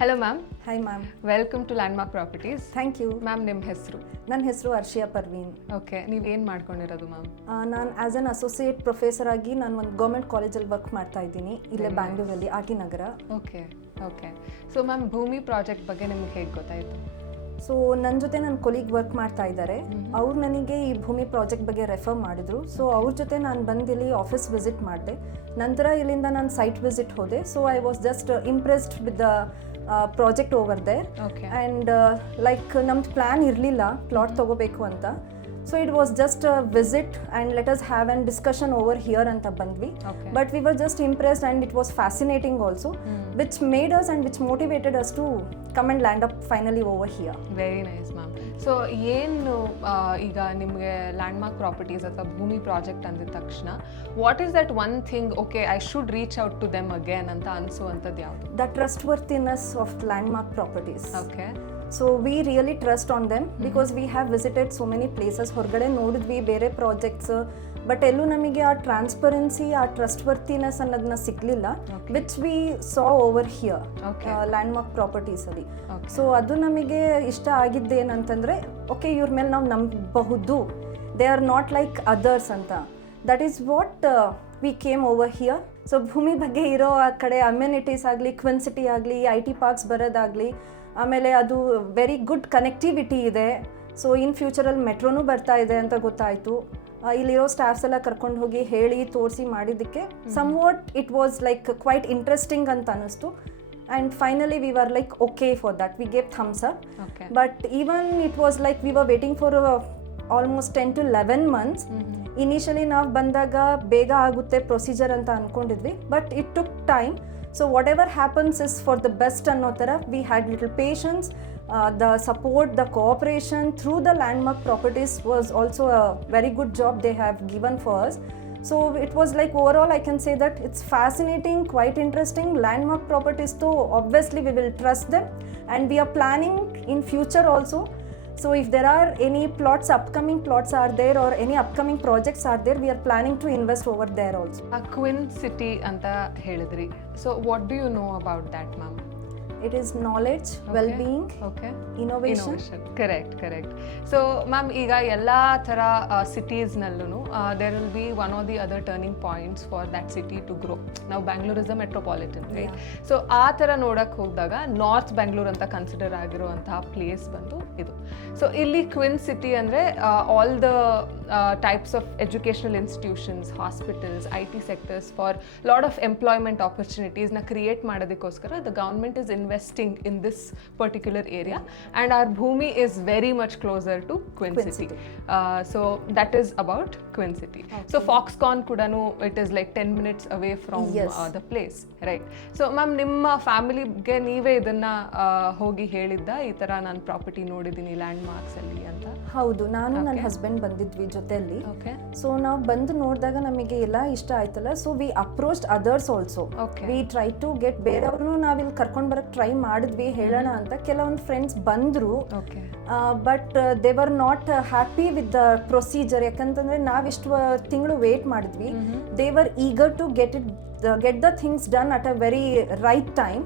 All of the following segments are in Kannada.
Hello ma'am. Hi ma'am. Welcome to Landmark Properties. Thank you ma'am, ನಿಮ್ಮ ಹೆಸರು? ನನ್ನ ಹೆಸರು ಅರ್ಷಿಯಾ ಪರ್ವೀನ್. ಓಕೆ, ನೀವೇನು ಮಾಡ್ಕೊಂಡಿರೋದು ಮ್ಯಾಮ್? ನಾನು ಆ್ಯಸ್ ಅನ್ ಅಸೋಸಿಯೇಟ್ ಪ್ರೊಫೆಸರ್ ಆಗಿ ನಾನು ಒಂದು ಗೌರ್ಮೆಂಟ್ ಕಾಲೇಜಲ್ಲಿ ವರ್ಕ್ ಮಾಡ್ತಾ ಇದ್ದೀನಿ, ಇಲ್ಲೇ ಬ್ಯಾಂಗ್ಳೂರಲ್ಲಿ R T Nagar. Okay okay. So ma'am, Bhoomi project ಬಗ್ಗೆ ನಿಮ್ಗೆ ಹೇಗೆ ಗೊತ್ತಾಯಿತು? ಸೊ ನನ್ನ ಜೊತೆ ನನ್ನ ಕೊಲೀಗ್ ವರ್ಕ್ ಮಾಡ್ತಾ ಇದ್ದಾರೆ. ಅವ್ರು ನನಗೆ ಈ ಭೂಮಿ ಪ್ರಾಜೆಕ್ಟ್ ಬಗ್ಗೆ ರೆಫರ್ ಮಾಡಿದ್ರು. ಸೊ ಅವ್ರ ಜೊತೆ ನಾನು ಬಂದು ಇಲ್ಲಿ ಆಫೀಸ್ ವಿಸಿಟ್ ಮಾಡಿದೆ. ನಂತರ ಇಲ್ಲಿಂದ ನಾನು ಸೈಟ್ ವಿಸಿಟ್ ಹೋದೆ. So I was just impressed with the project over there. And like ನಮ್ದು ಪ್ಲ್ಯಾನ್ ಇರಲಿಲ್ಲ ಪ್ಲಾಟ್ ತೊಗೋಬೇಕು ಅಂತ. So it was just visit and let us have an discussion over here ಅಂತ ಬಂದ್ವಿ. But we were just impressed and it was fascinating also, which made us and which motivated us to come and land up finally over here. Very nice ma'am. So ಏನು ಈಗ ನಿಮಗೆ ಲ್ಯಾಂಡ್ಮಾರ್ಕ್ ಪ್ರಾಪರ್ಟೀಸ್ ಅಥವಾ ಭೂಮಿ ಪ್ರಾಜೆಕ್ಟ್ ಅಂದಿದ ತಕ್ಷಣ what is that one thing okay I should reach out to them again ಅಂತ ಅನಿಸುವಂಥದ್ದು ಯಾವುದು? The trustworthiness of Landmark Properties. Okay. So we really trust on them because we have visited so many places. ಹೊರಗಡೆ ನೋಡಿದ್ವಿ ಬೇರೆ ಪ್ರಾಜೆಕ್ಟ್ಸ್, ಬಟ್ ಎಲ್ಲೂ ನಮಗೆ ಆ ಟ್ರಾನ್ಸ್ಪರೆನ್ಸಿ, ಆ ಟ್ರಸ್ಟ್ವರ್ತಿನೆಸ್ ಅನ್ನೋದನ್ನ ಸಿಗಲಿಲ್ಲ, which we saw over here Landmark ಪ್ರಾಪರ್ಟೀಸಲ್ಲಿ. ಸೊ ಅದು ನಮಗೆ ಇಷ್ಟ ಆಗಿದ್ದೇನಂತಂದರೆ, ಓಕೆ ಇವ್ರ ಮೇಲೆ ನಾವು ನಂಬಬಹುದು, they are not like others ಅಂತ. That is what we came over here. So Bhoomi ಬಗ್ಗೆ ಇರೋ ಆ ಕಡೆ ಅಮ್ಯುನಿಟೀಸ್ ಆಗಲಿ, ಕ್ವಿನ್ ಸಿಟಿ ಆಗಲಿ, ಐ ಟಿ ಪಾರ್ಕ್ಸ್ ಬರೋದಾಗಲಿ, ಆಮೇಲೆ ಅದು ವೆರಿ ಗುಡ್ ಕನೆಕ್ಟಿವಿಟಿ ಇದೆ. ಸೊ ಇನ್ ಫ್ಯೂಚರಲ್ಲಿ ಮೆಟ್ರೋನೂ ಬರ್ತಾ ಇದೆ ಅಂತ ಗೊತ್ತಾಯಿತು. ಇಲ್ಲಿರೋ ಸ್ಟಾಫ್ಸ್ ಎಲ್ಲ ಕರ್ಕೊಂಡು ಹೋಗಿ ಹೇಳಿ ತೋರಿಸಿ ಮಾಡಿದ್ದಕ್ಕೆ somewhat it was like quite interesting ಅಂತ ಅನ್ನಿಸ್ತು. And finally we were like okay for that, we gave thumbs up. But even it was like we were waiting for almost 10 to 11 months. Initially ನಾವು ಬಂದಾಗ ಬೇಗ ಆಗುತ್ತೆ ಪ್ರೊಸೀಜರ್ ಅಂತ ಅಂದ್ಕೊಂಡಿದ್ವಿ, but it took time. So whatever happens is for the best ಅನ್ನೋ ಥರ we had little patience. The support, the cooperation through the landmark properties was also a very good job they have given for us. So it was like overall I can say that it's fascinating, quite interesting. Landmark properties though obviously we will trust them and we are planning in future also. So if there are any plots, upcoming plots are there or any upcoming projects are there, we are planning to invest over there also. ಕ್ವಿನ್ ಸಿಟಿ ಅಂತ ಹೇಳಿದ್ರಿ. So what do you know about that ma'am? It is knowledge, well-being, innovation. Correct. So ma'am, ಈಗ ಎಲ್ಲ ಥರ ಸಿಟೀಸ್ನಲ್ಲೂ there will be one or the other turning points for that city to grow. ನಾವು Bangalore is a metropolitan, right? So ಆ ಥರ ನೋಡಕ್ಕೆ ಹೋದಾಗ ನಾರ್ತ್ ಬ್ಯಾಂಗ್ಳೂರ್ ಅಂತ ಕನ್ಸಿಡರ್ ಆಗಿರುವಂತಹ ಪ್ಲೇಸ್ ಬಂದು ಇದು. ಸೊ ಇಲ್ಲಿ ಕ್ವಿನ್ ಸಿಟಿ ಅಂದರೆ all the types of educational institutions, hospitals, I T sectors for lot of employment ಆಪರ್ಚುನಿಟೀಸ್ನ ಕ್ರಿಯೇಟ್ ಮಾಡೋದಕ್ಕೋಸ್ಕರ the government is investing in this particular area and our Bhumi is very much closer to Queen City. So that is about Queen City. So Foxconn kudanu it is like 10 minutes away from the place, right? So ma'am, nimma family ge neeve idanna hogi helidda ee tara nan property nodidini landmarks alli anta? ಹೌದು, ನಾನು ನನ್ನ ಹಸ್ಬೆಂಡ್ ಬಂದಿದ್ವಿ ಜೊತೆಯಲ್ಲಿ. ಸೊ ನಾವು ಬಂದು ನೋಡಿದಾಗ ನಮಗೆ ಎಲ್ಲ ಇಷ್ಟ ಆಯ್ತಲ್ಲ, so we approached others also. We try to get ಬೇರೆಯವ್ರನ್ನೂ ನಾವಿಲ್ಲಿ ಕರ್ಕೊಂಡು ಬರಕ್ಕೆ ಟ್ರೈ ಮಾಡಿದ್ವಿ, ಹೇಳೋಣ ಅಂತ. ಕೆಲವೊಂದು ಫ್ರೆಂಡ್ಸ್ ಬಂದರು, but they were not happy with the procedure. ಯಾಕಂತಂದ್ರೆ ನಾವಿಷ್ಟು ತಿಂಗಳು ವೇಟ್ ಮಾಡಿದ್ವಿ. They were eager to get the things done at a very right time,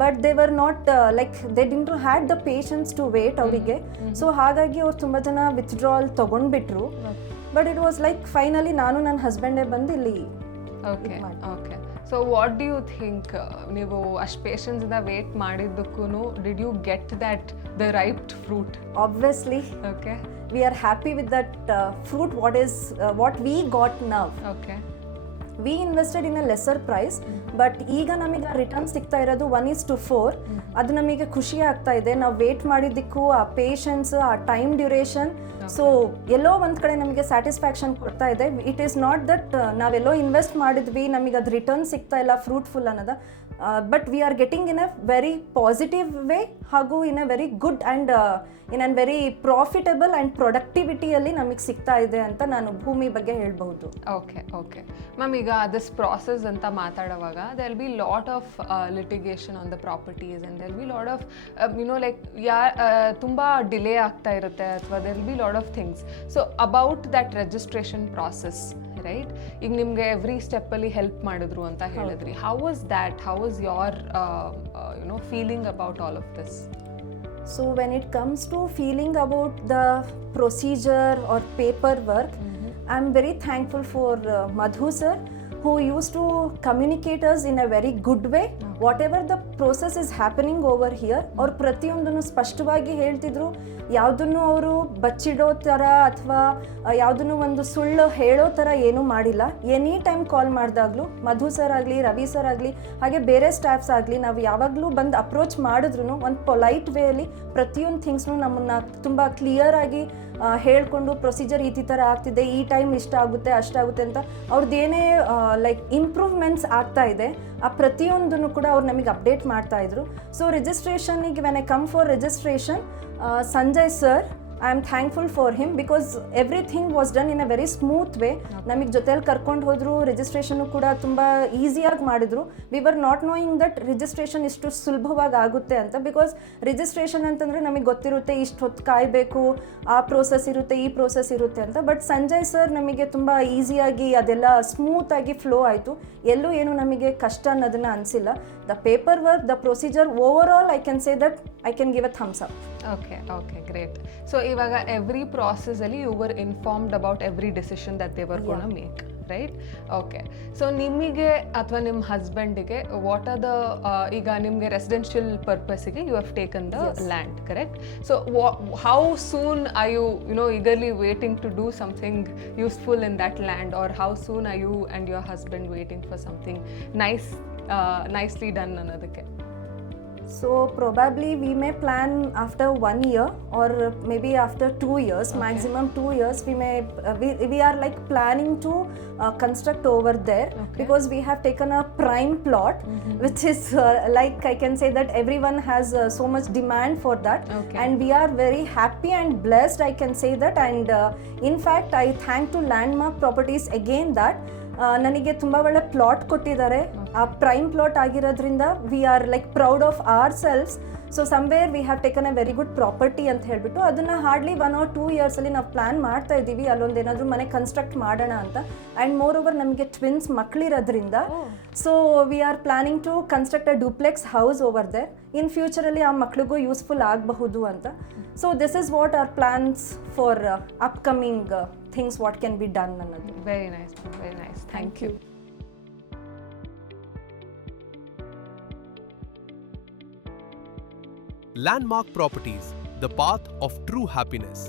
but they were not like they didn't had the patience to wait ಅವರಿಗೆ. ಸೊ ಹಾಗಾಗಿ ಅವ್ರು ತುಂಬ ಜನ ವಿತ್ಡ್ರಾಲ್ ತೊಗೊಂಡ್ಬಿಟ್ರು. But it was like finally ನಾನು ನನ್ನ ಹಸ್ಬೆಂಡೇ ಬಂದು ಇಲ್ಲಿ. Okay. So what do you think, ನೀವು ಅಷ್ಟು ಪೇಷನ್ಸಿಂದ ವೇಟ್ ಮಾಡಿದ್ದಕ್ಕೂ did you get that the riped fruit? Obviously. Okay. We are happy with that fruit what we got now. Okay. We invested in a lesser price, but ಈಗ ನಮಗೆ ರಿಟರ್ನ್ ಸಿಗ್ತಾ ಇರೋದು 1:4. ಅದು ನಮಗೆ ಖುಷಿ ಆಗ್ತಾ ಇದೆ. ನಾವು ವೇಟ್ ಮಾಡಿದ್ದಕ್ಕೂ ಆ ಪೇಷನ್ಸ್, ಆ ಟೈಮ್ ಡ್ಯೂರೇಷನ್, ಸೊ ಎಲ್ಲೋ ಒಂದು ಕಡೆ ನಮಗೆ ಸ್ಯಾಟಿಸ್ಫ್ಯಾಕ್ಷನ್ ಕೊಡ್ತಾ ಇದೆ. ಇಟ್ ಈಸ್ ನಾಟ್ ದಟ್ ನಾವೆಲ್ಲೋ ಇನ್ವೆಸ್ಟ್ ಮಾಡಿದ್ವಿ ನಮಗೆ ಅದು ರಿಟರ್ನ್ ಸಿಗ್ತಾ ಇಲ್ಲ ಫ್ರೂಟ್ಫುಲ್ ಅನ್ನೋದು. But we are getting in a very positive way, ಹಾಗೂ in a very good and in an very profitable and ಪ್ರೊಡಕ್ಟಿವಿಟಿಯಲ್ಲಿ ನಮಗೆ ಸಿಗ್ತಾ ಇದೆ ಅಂತ ನಾನು ಭೂಮಿ ಬಗ್ಗೆ ಹೇಳ್ಬಹುದು. ಓಕೆ ಮ್ಯಾಮ್, ಈಗ ದಿಸ್ ಪ್ರಾಸೆಸ್ ಅಂತ ಮಾತಾಡುವಾಗ there will be lot of litigation on the properties and there will be lot of like ತುಂಬ ಡಿಲೇ ಆಗ್ತಾ ಇರುತ್ತೆ ಅಥವಾ there will be lot of things. So about that registration process, right? ಈಗ ನಿಮಗೆ ಎವ್ರಿ ಸ್ಟೆಪ್ಪಲ್ಲಿ ಹೆಲ್ಪ್ ಮಾಡಿದ್ರು ಅಂತ ಹೇಳಿದ್ರಿ. How was that? How was your feeling about all of this? So when it comes to feeling about the procedure or paperwork, I'm very thankful for Madhu sir, who used to communicate us in a very good way. Whatever the process is happening over here, ಅವ್ರು ಪ್ರತಿಯೊಂದನ್ನು ಸ್ಪಷ್ಟವಾಗಿ ಹೇಳ್ತಿದ್ರು. ಯಾವುದನ್ನು ಅವರು ಬಚ್ಚಿಡೋ ಥರ ಅಥವಾ ಯಾವುದನ್ನು ಒಂದು ಸುಳ್ಳು ಹೇಳೋ ಥರ ಏನೂ ಮಾಡಿಲ್ಲ. ಎನಿ ಟೈಮ್ ಕಾಲ್ ಮಾಡಿದಾಗಲೂ ಮಧು ಸರ್ ಆಗಲಿ, ರವಿ ಸರ್ ಆಗಲಿ, ಹಾಗೆ ಬೇರೆ ಸ್ಟಾಫ್ಸ್ ಆಗಲಿ, ನಾವು ಯಾವಾಗಲೂ ಬಂದು ಅಪ್ರೋಚ್ ಮಾಡಿದ್ರು ಒಂದು ಪೊಲೈಟ್ ವೇಯಲ್ಲಿ ಪ್ರತಿಯೊಂದು ಥಿಂಗ್ಸ್ನು ನಮ್ಮನ್ನು ತುಂಬ ಕ್ಲಿಯರಾಗಿ ಹೇಳ್ಕೊಂಡು ಪ್ರೊಸೀಜರ್ ಈ ಥರ ಆಗ್ತಿದೆ, ಈ ಟೈಮ್ ಇಷ್ಟ ಆಗುತ್ತೆ ಅಷ್ಟಾಗುತ್ತೆ ಅಂತ ಅವ್ರದ್ದೇನೇ ಲೈಕ್ ಇಂಪ್ರೂವ್ಮೆಂಟ್ಸ್ ಆಗ್ತಾ ಇದೆ ಆ ಪ್ರತಿಯೊಂದನ್ನು ಕೂಡ ಅವ್ರು ನಮಗೆ ಅಪ್ಡೇಟ್ ಮಾಡ್ತಾ ಇದ್ರು. ಸೊ ರಿಜಿಸ್ಟ್ರೇಷನಿಗೆ when I come for registration, Sanjay sir, I am thankful for him because everything was done in a very smooth way. ನಮಗೆ ಜೊತೆಲಿ ಕರ್ಕೊಂಡು ಹೋದ್ರು, ರಿಜಿಸ್ಟ್ರೇಷನ್ನು ಕೂಡ ತುಂಬ ಈಸಿಯಾಗಿ ಮಾಡಿದ್ರು. We were not knowing that registration ಇಷ್ಟು ಸುಲಭವಾಗಿ ಆಗುತ್ತೆ ಅಂತ. ಬಿಕಾಸ್ ರಿಜಿಸ್ಟ್ರೇಷನ್ ಅಂತಂದರೆ ನಮಗೆ ಗೊತ್ತಿರುತ್ತೆ ಇಷ್ಟು ಹೊತ್ತು ಕಾಯಬೇಕು, ಆ ಪ್ರೋಸೆಸ್ ಇರುತ್ತೆ, ಈ ಪ್ರೋಸೆಸ್ ಇರುತ್ತೆ ಅಂತ. ಬಟ್ ಸಂಜಯ್ ಸರ್ ನಮಗೆ ತುಂಬ ಈಸಿಯಾಗಿ ಅದೆಲ್ಲ ಸ್ಮೂತಾಗಿ ಫ್ಲೋ ಆಯಿತು. ಎಲ್ಲೂ ಏನು ನಮಗೆ ಕಷ್ಟ ಅನ್ನೋದನ್ನು ಅನಿಸಿಲ್ಲ. The paper work, the procedure, over all I can say that I can give a thumbs up. Okay great. So ಇವಾಗ ಎವ್ರಿ ಪ್ರಾಸೆಸಲ್ಲಿ you were informed about every decision that they were gonna make, right? Okay. So ನಿಮಗೆ ಅಥವಾ ನಿಮ್ಮ ಹಸ್ಬೆಂಡಿಗೆ ವಾಟ್ ಆರ್ ದ ಈಗ ನಿಮಗೆ ರೆಸಿಡೆನ್ಷಿಯಲ್ ಪರ್ಪಸ್ಸಿಗೆ you have taken the land, correct? So how soon are you eagerly waiting to do something useful in that land, are how soon are you and your husband waiting for something nicely done ಅನ್ನೋದಕ್ಕೆ? So probably we may plan after 1 year or maybe after 2 years, maximum 2 years. We may we are like planning to construct over there because we have taken a prime plot, which is like I can say that everyone has so much demand for that, and we are very happy and blessed, I can say that. And in fact I thank to Landmark Properties again that ನನಗೆ ತುಂಬ ಒಳ್ಳೆ ಪ್ಲಾಟ್ ಕೊಟ್ಟಿದ್ದಾರೆ. ಆ ಪ್ರೈಮ್ ಪ್ಲಾಟ್ ಆಗಿರೋದ್ರಿಂದ we are like proud of our selves. So somewhere we have taken a very good property ಅಂತ ಹೇಳ್ಬಿಟ್ಟು ಅದನ್ನು ಹಾರ್ಡ್ಲಿ 1 or 2 ಇಯರ್ಸಲ್ಲಿ ನಾವು ಪ್ಲ್ಯಾನ್ ಮಾಡ್ತಾ ಇದ್ದೀವಿ ಅಲ್ಲೊಂದು ಏನಾದರೂ ಮನೆ ಕನ್ಸ್ಟ್ರಕ್ಟ್ ಮಾಡೋಣ ಅಂತ. ಆ್ಯಂಡ್ ಮೋರ್ ಓವರ್ ನಮಗೆ ಟ್ವಿನ್ಸ್ ಮಕ್ಕಳಿರೋದ್ರಿಂದ so we are planning to construct a duplex house over there. In ಫ್ಯೂಚರಲ್ಲಿ ಆ ಮಕ್ಳಿಗೂ ಯೂಸ್ಫುಲ್ ಆಗಬಹುದು ಅಂತ. So this is what are plans for upcoming things what can be done ಅನ್ನೋದು. Very nice, very nice. Thank you. Landmark Properties, the path of true happiness.